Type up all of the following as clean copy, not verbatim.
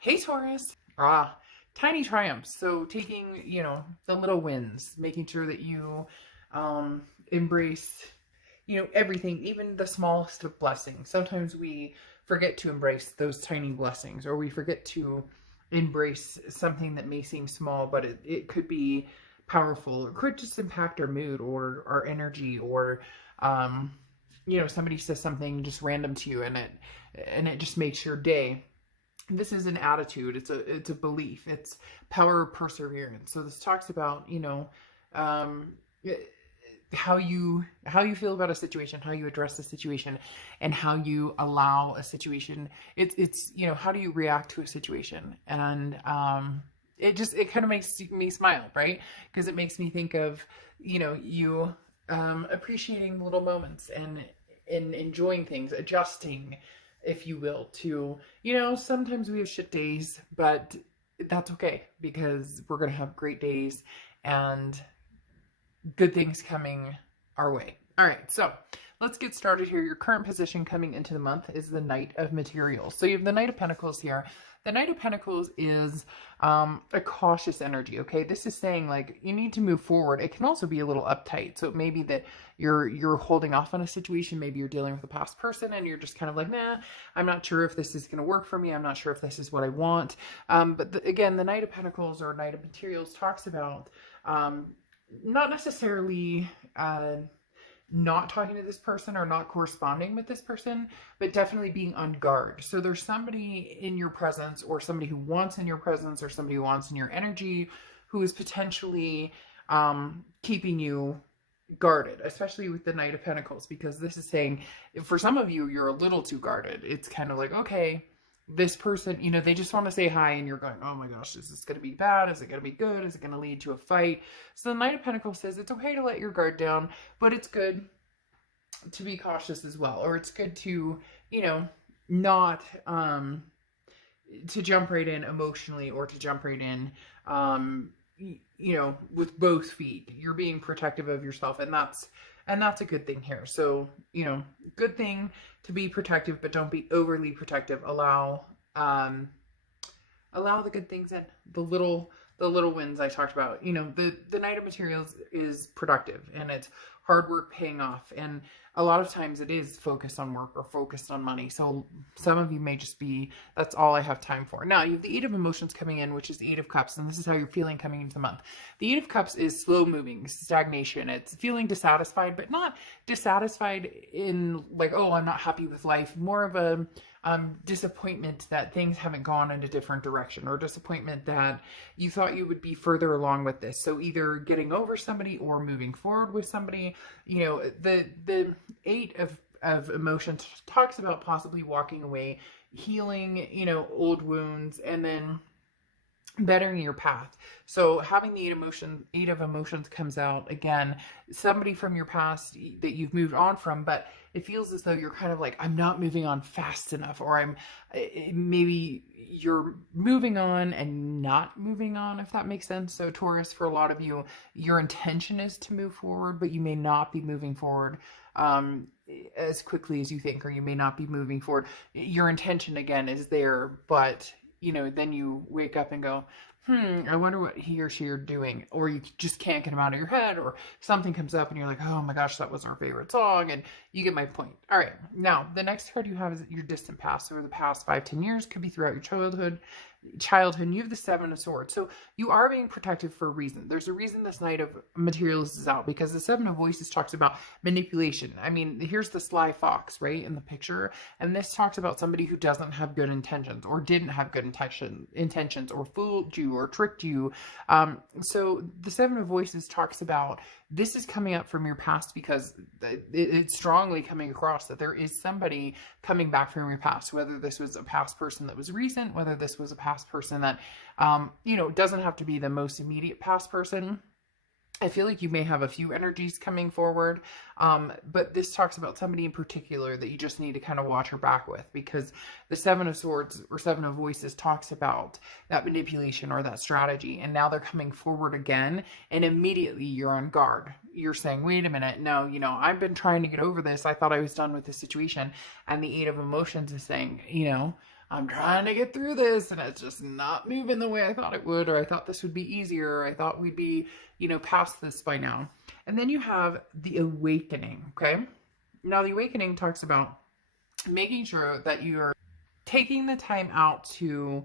Hey Taurus. Tiny triumphs. So taking, the little wins, making sure that you embrace, everything, even the smallest of blessings. Sometimes we forget to embrace those tiny blessings, or we forget to embrace something that may seem small, but it could be powerful, or could just impact our mood or our energy, or somebody says something just random to you, and it just makes your day. This is an attitude, it's a belief, it's power of perseverance. So this talks about, um how you feel about a situation, how you address the situation, and how you allow a situation. It's how do you react to a situation. And it kind of makes me smile, right? Because it makes me think of, you appreciating little moments, and enjoying things, adjusting, if you will, to, sometimes we have shit days, but that's okay, because we're going to have great days and good things coming our way. All right, so let's get started here. Your current position coming into the month is the Knight of Materials. So you have the Knight of Pentacles here. The Knight of Pentacles is a cautious energy, okay? This is saying, like, you need to move forward. It can also be a little uptight. So it may be that you're holding off on a situation. Maybe you're dealing with a past person and you're just kind of like, nah, I'm not sure if this is going to work for me. I'm not sure if this is what I want. But again, the Knight of Pentacles or Knight of Materials talks about not necessarily not talking to this person or not corresponding with this person, but definitely being on guard. So there's somebody in your presence, or somebody who wants in your presence, or somebody who wants in your energy, who is potentially keeping you guarded, especially with the Knight of Pentacles, because this is saying, for some of you, you're a little too guarded. It's kind of like, okay, this person, they just want to say hi, and you're going, oh my gosh, is this going to be bad? Is it going to be good? Is it going to lead to a fight? So the Knight of Pentacles says it's okay to let your guard down, but it's good to be cautious as well. Or it's good to, not to jump right in emotionally, or to jump right in with both feet. You're being protective of yourself, and that's a good thing here. So, good thing to be protective, but don't be overly protective. Allow the good things in, the little wins I talked about. The Knight of Materials is productive, and it's hard work paying off. And a lot of times it is focused on work or focused on money. So some of you may just be, that's all I have time for. Now you have the Eight of Emotions coming in, which is the Eight of Cups. And this is how you're feeling coming into the month. The Eight of Cups is slow moving, stagnation. It's feeling dissatisfied, but not dissatisfied in like, oh, I'm not happy with life. More of a disappointment that things haven't gone in a different direction, or disappointment that you thought you would be further along with this. So either getting over somebody or moving forward with somebody. The Eight of Emotions talks about possibly walking away, healing, old wounds, and then bettering your path. So having the Eight of Emotions comes out again, somebody from your past that you've moved on from, but it feels as though you're kind of like, I'm not moving on fast enough, or maybe you're moving on and not moving on, if that makes sense. So Taurus, for a lot of you, your intention is to move forward, but you may not be moving forward as quickly as you think, or you may not be moving forward. Your intention again is there, but then you wake up and go, I wonder what he or she are doing. Or you just can't get them out of your head, or something comes up and you're like, oh my gosh, that was our favorite song. And you get my point. All right. Now, the next card you have is your distant past, or the past 5-10 years, could be throughout your childhood, and you have the Seven of Swords. So you are being protected for a reason. There's a reason this Knight of Materials is out, because the Seven of Voices talks about manipulation. I mean, here's the sly fox, right, in the picture, and this talks about somebody who doesn't have good intentions, or didn't have good intentions, or fooled you, or tricked you. So the Seven of Voices talks about, this is coming up from your past, because it's strongly coming across that there is somebody coming back from your past, whether this was a past person that was recent, whether this was a past person that, doesn't have to be the most immediate past person. I feel like you may have a few energies coming forward, but this talks about somebody in particular that you just need to kind of watch your back with, because the Seven of Swords or Seven of Voices talks about that manipulation or that strategy, and now they're coming forward again, and immediately you're on guard. You're saying, wait a minute, no, I've been trying to get over this. I thought I was done with this situation, and the Eight of Emotions is saying, I'm trying to get through this and it's just not moving the way I thought it would, or I thought this would be easier, or I thought we'd be, past this by now. And then you have the awakening, okay? Now, the awakening talks about making sure that you're taking the time out to,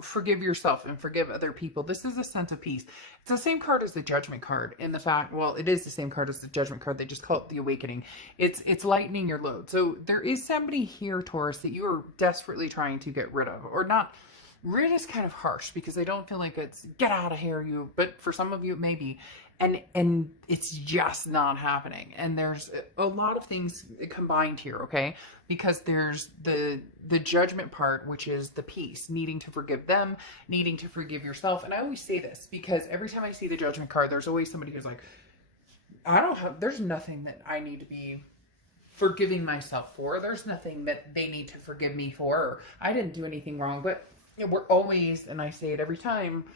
forgive yourself and forgive other people. This is a sense of peace. It's the same card as the Judgment card in the fact, well, it is the same card as the Judgment card. They just call it the Awakening. It's lightening your load. So there is somebody here, Taurus, that you are desperately trying to get rid of, or not. Rid is kind of harsh because I don't feel like it's get out of here, but for some of you it may be. And it's just not happening. And there's a lot of things combined here, okay? Because there's the Judgment part, which is the peace, needing to forgive them, needing to forgive yourself. And I always say this because every time I see the Judgment card, there's always somebody who's like, there's nothing that I need to be forgiving myself for. There's nothing that they need to forgive me for. Or I didn't do anything wrong. But we're always, and I say it every time,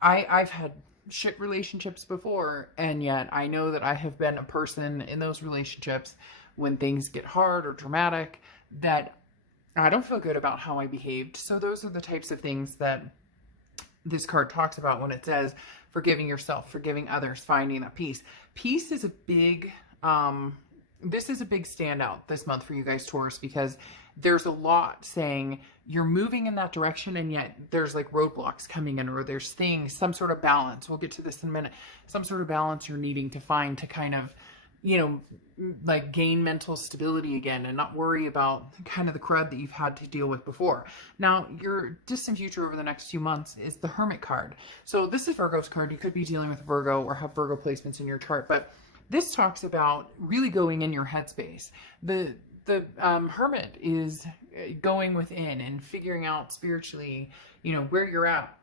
I've had shit relationships before, and yet I know that I have been a person in those relationships when things get hard or dramatic that I don't feel good about how I behaved. So those are the types of things that this card talks about when it says forgiving yourself, forgiving others, finding that peace. Peace is a big this is a big standout this month for you guys, Taurus, because there's a lot saying you're moving in that direction, and yet there's like roadblocks coming in, or there's things, some sort of balance. We'll get to this in a minute. Some sort of balance you're needing to find to kind of, like gain mental stability again and not worry about kind of the crud that you've had to deal with before. Now, your distant future over the next few months is the Hermit card. So this is Virgo's card. You could be dealing with Virgo or have Virgo placements in your chart, but this talks about really going in your headspace. The Hermit is going within and figuring out spiritually, where you're at,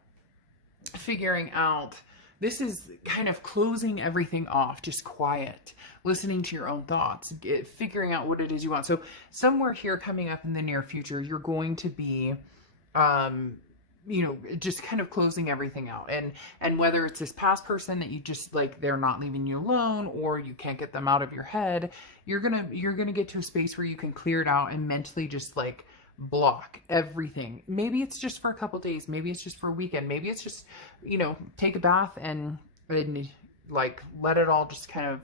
figuring out. This is kind of closing everything off, just quiet, listening to your own thoughts, figuring out what it is you want. So somewhere here coming up in the near future, you're going to be, just kind of closing everything out. And whether it's this past person that you just like, they're not leaving you alone, or you can't get them out of your head, you're going to get to a space where you can clear it out and mentally just like block everything. Maybe it's just for a couple days. Maybe it's just for a weekend. Maybe it's just, take a bath and like let it all just kind of,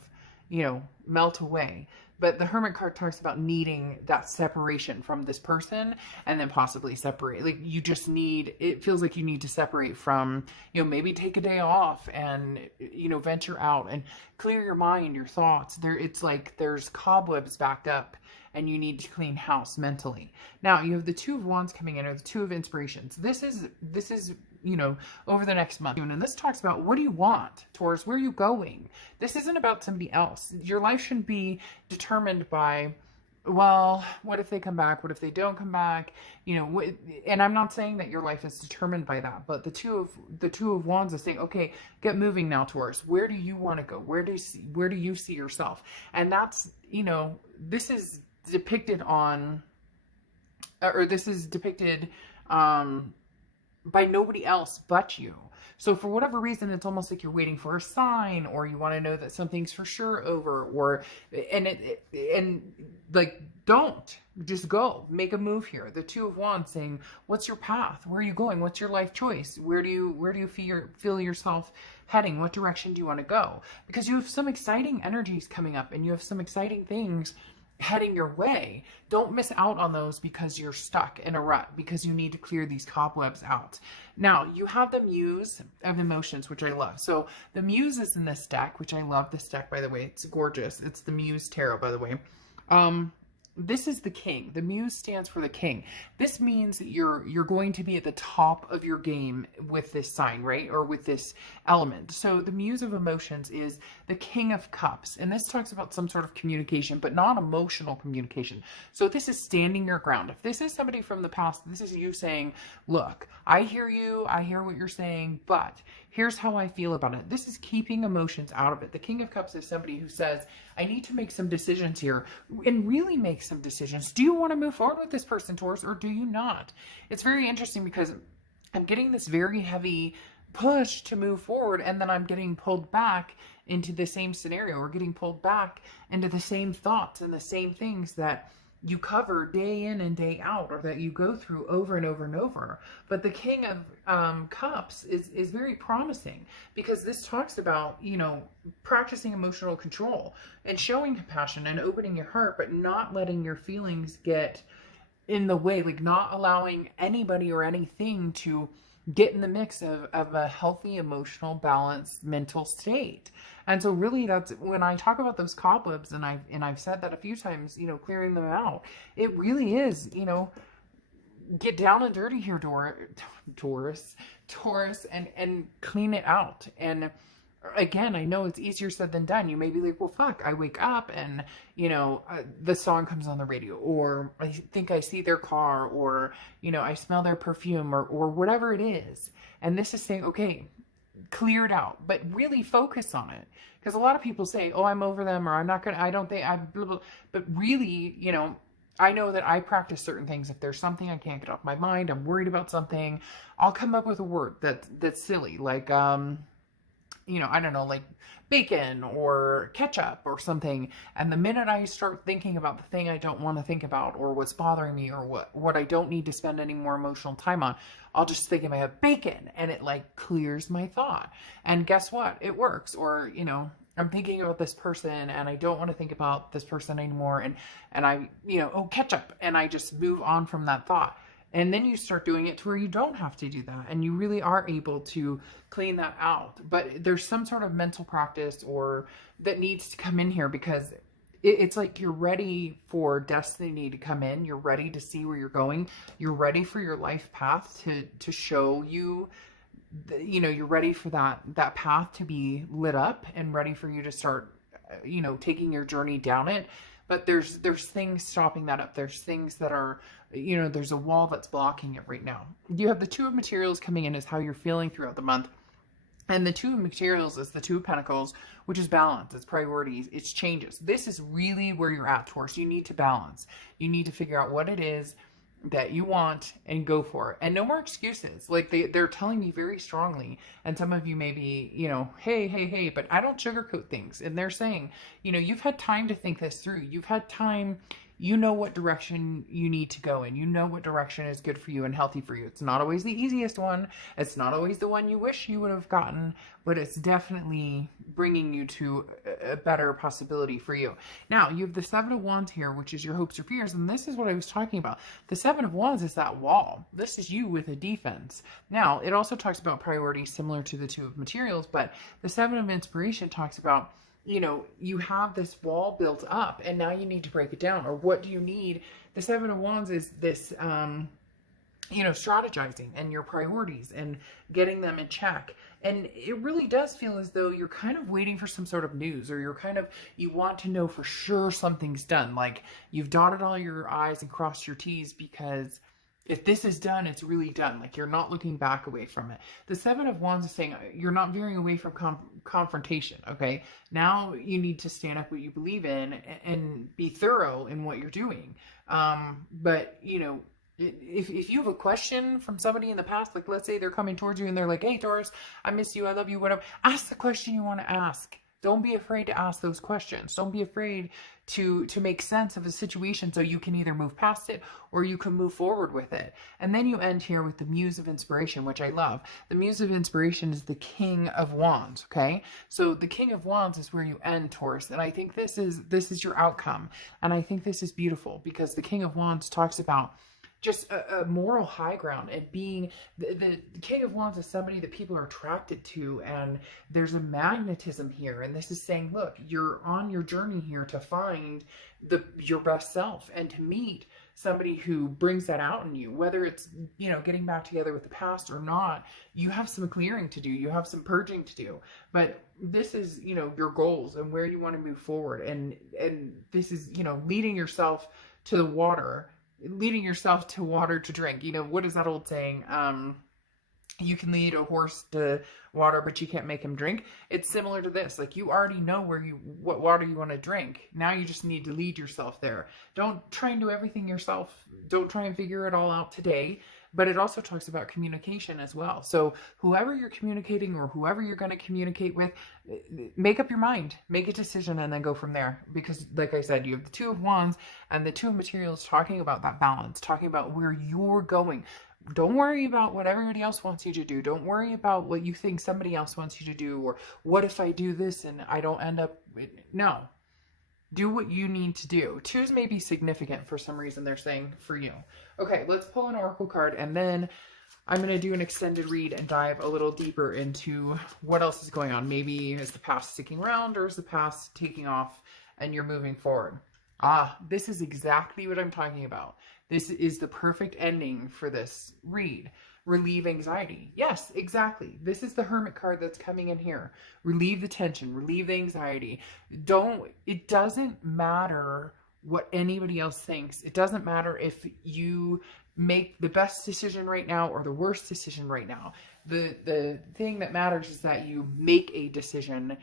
melt away. But the Hermit card talks about needing that separation from this person and then possibly separate. Like you just need, it feels like you need to separate from, maybe take a day off and, venture out and clear your mind, your thoughts. It's like there's cobwebs backed up and you need to clean house mentally. Now you have the Two of Wands coming in, or the Two of Inspirations. This is, over the next month. And this talks about, what do you want, Taurus? Where are you going? This isn't about somebody else. Your life shouldn't be determined by, well, what if they come back? What if they don't come back? And I'm not saying that your life is determined by that, but the Two of Wands is saying, okay, get moving now, Taurus. Where do you want to go? Where do you see yourself? And that's, this is depicted on, or this is depicted, by nobody else but you. So for whatever reason, it's almost like you're waiting for a sign, or you want to know that something's for sure over, and don't just go make a move here. The Two of Wands saying, what's your path? Where are you going? What's your life choice? Where do you feel yourself heading? What direction do you want to go? Because you have some exciting energies coming up, and you have some exciting things heading your way. Don't miss out on those because you're stuck in a rut, because you need to clear these cobwebs out. Now, you have the Muse of Emotions, which I love. So the Muse is in this deck, which I love this deck, by the way. It's gorgeous. It's the Muse Tarot, by the way. This is the King. The Muse stands for the King. This means that you're going to be at the top of your game with this sign, right? Or with this element. So the Muse of Emotions is the King of Cups. And this talks about some sort of communication, but not emotional communication. So this is standing your ground. If this is somebody from the past, this is you saying, look, I hear you. I hear what you're saying, but here's how I feel about it. This is keeping emotions out of it. The King of Cups is somebody who says, I need to make some decisions here, and really make some decisions. Do you want to move forward with this person, Taurus, or do you not? It's very interesting because I'm getting this very heavy push to move forward, and then I'm getting pulled back into the same scenario, or getting pulled back into the same thoughts and the same things that you cover day in and day out, or that you go through over and over and over. But the King of Cups is very promising, because this talks about, you know, practicing emotional control and showing compassion and opening your heart, but not letting your feelings get in the way, like not allowing anybody or anything to get in the mix of a healthy, emotional, balanced mental state. And so really, that's when I talk about those cobwebs, and I've said that a few times, you know, clearing them out. It really is, you know, get down and dirty here, Taurus, and clean it out. And again, I know it's easier said than done. You may be like, well, fuck, I wake up and, you know, the song comes on the radio, or I think I see their car, or, you know, I smell their perfume, or whatever it is. And this is saying, okay, clear it out, but really focus on it. Because a lot of people say, oh, I'm over them, or I'm not going to, I don't think, I blah, blah. But really, you know, I know that I practice certain things. If there's something I can't get off my mind, I'm worried about something, I'll come up with a word that's silly, like, you know, I don't know, like bacon or ketchup or something. And the minute I start thinking about the thing I don't want to think about, or what's bothering me, or what I don't need to spend any more emotional time on, I'll just think in my head, bacon, and it like clears my thought. And guess what? It works. Or, you know, I'm thinking about this person and I don't want to think about this person anymore. And I, you know, oh, ketchup. And I just move on from that thought. And then you start doing it to where you don't have to do that. And you really are able to clean that out. But there's some sort of mental practice or that needs to come in here, because it's like you're ready for destiny to come in. You're ready to see where you're going. You're ready for your life path to show you, you know, you're ready for that path to be lit up, and ready for you to start, you know, taking your journey down it. But there's things stopping that up. There's things that are, you know, there's a wall that's blocking it right now. You have the Two of Materials coming in as how you're feeling throughout the month. And the Two of Materials is the Two of Pentacles, which is balance, it's priorities, it's changes. This is really where you're at, Taurus. You need to balance. You need to figure out what it is that you want and go for it. And no more excuses. Like they're telling me very strongly, and some of you may be, you know, hey, but I don't sugarcoat things. And they're saying, you know, you've had time to think this through. You've had time, you know what direction you need to go in. You know what direction is good for you and healthy for you. It's not always the easiest one. It's not always the one you wish you would have gotten, but it's definitely bringing you to a better possibility for you. Now, you have the Seven of Wands here, which is your hopes or fears. And this is what I was talking about. The Seven of Wands is that wall. This is you with a defense. Now, it also talks about priorities similar to the Two of Materials, but the Seven of Inspiration talks about, you know, you have this wall built up and now you need to break it down. Or what do you need? The Seven of Wands is this, you know, strategizing and your priorities and getting them in check. And it really does feel as though you're kind of waiting for some sort of news, or you want to know for sure something's done. Like you've dotted all your I's and crossed your T's, because if this is done, it's really done. Like you're not looking back away from it. The Seven of Wands is saying you're not veering away from confrontation. Okay. Now you need to stand up what you believe in and be thorough in what you're doing. But you know, if you have a question from somebody in the past, like let's say they're coming towards you and they're like, hey Taurus, I miss you, I love you, whatever. Ask the question you want to ask. Don't be afraid to ask those questions. Don't be afraid to make sense of a situation, so you can either move past it or you can move forward with it. And then you end here with the Muse of Inspiration, which I love. The Muse of Inspiration is the King of Wands, okay? So the King of Wands is where you end, Taurus. And I think this is your outcome. And I think this is beautiful, because the King of Wands talks about just a moral high ground, and being the King of Wands is somebody that people are attracted to, and there's a magnetism here. And this is saying, look, you're on your journey here to find your best self and to meet somebody who brings that out in you, whether it's, you know, getting back together with the past or not. You have some clearing to do. You have some purging to do, but this is, you know, your goals and where you want to move forward. And this is, you know, leading yourself to the water, leading yourself to water to drink. You know, what is that old saying? You can lead a horse to water, but you can't make him drink. It's similar to this. Like you already know what water you want to drink. Now you just need to lead yourself there. Don't try and do everything yourself. Don't try and figure it all out today. but it also talks about communication as well. So whoever you're communicating or whoever you're going to communicate with, make up your mind, make a decision, and then go from there. Because like I said, you have the Two of Wands and the Two of Materials talking about that balance, talking about where you're going. Don't worry about what everybody else wants you to do. Don't worry about what you think somebody else wants you to do, or what if I do this and I don't end up... No. Do what you need to do. Twos may be significant for some reason, they're saying, for you. Okay, let's pull an oracle card, and then I'm going to do an extended read and dive a little deeper into what else is going on. Maybe is the past sticking around, or is the past taking off and you're moving forward? This is exactly what I'm talking about. This is the perfect ending for this read. Relieve anxiety. Yes, exactly. This is the Hermit card that's coming in here. Relieve the tension, relieve the anxiety. It doesn't matter what anybody else thinks. It doesn't matter if you make the best decision right now or the worst decision right now. The thing that matters is that you make a decision.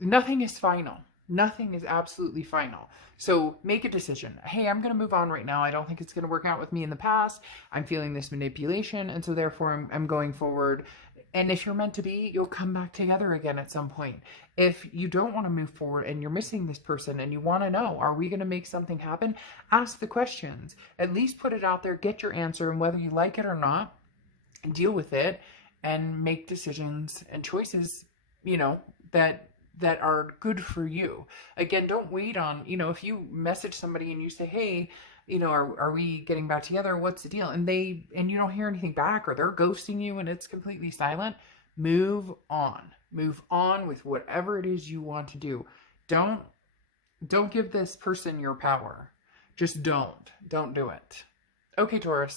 Nothing is final. Nothing is absolutely final. So make a decision. Hey, I'm going to move on right now. I don't think it's going to work out with me in the past. I'm feeling this manipulation, and so therefore I'm going forward. And if you're meant to be, you'll come back together again at some point. If you don't want to move forward and you're missing this person and you want to know, are we going to make something happen? Ask the questions. At least put it out there, get your answer, and whether you like it or not, deal with it and make decisions and choices, that are good for you. Again, don't wait on, if you message somebody and you say, hey, are we getting back together? What's the deal? And you don't hear anything back, or they're ghosting you and it's completely silent. Move on. Move on with whatever it is you want to do. Don't give this person your power. Just don't do it. Okay, Taurus.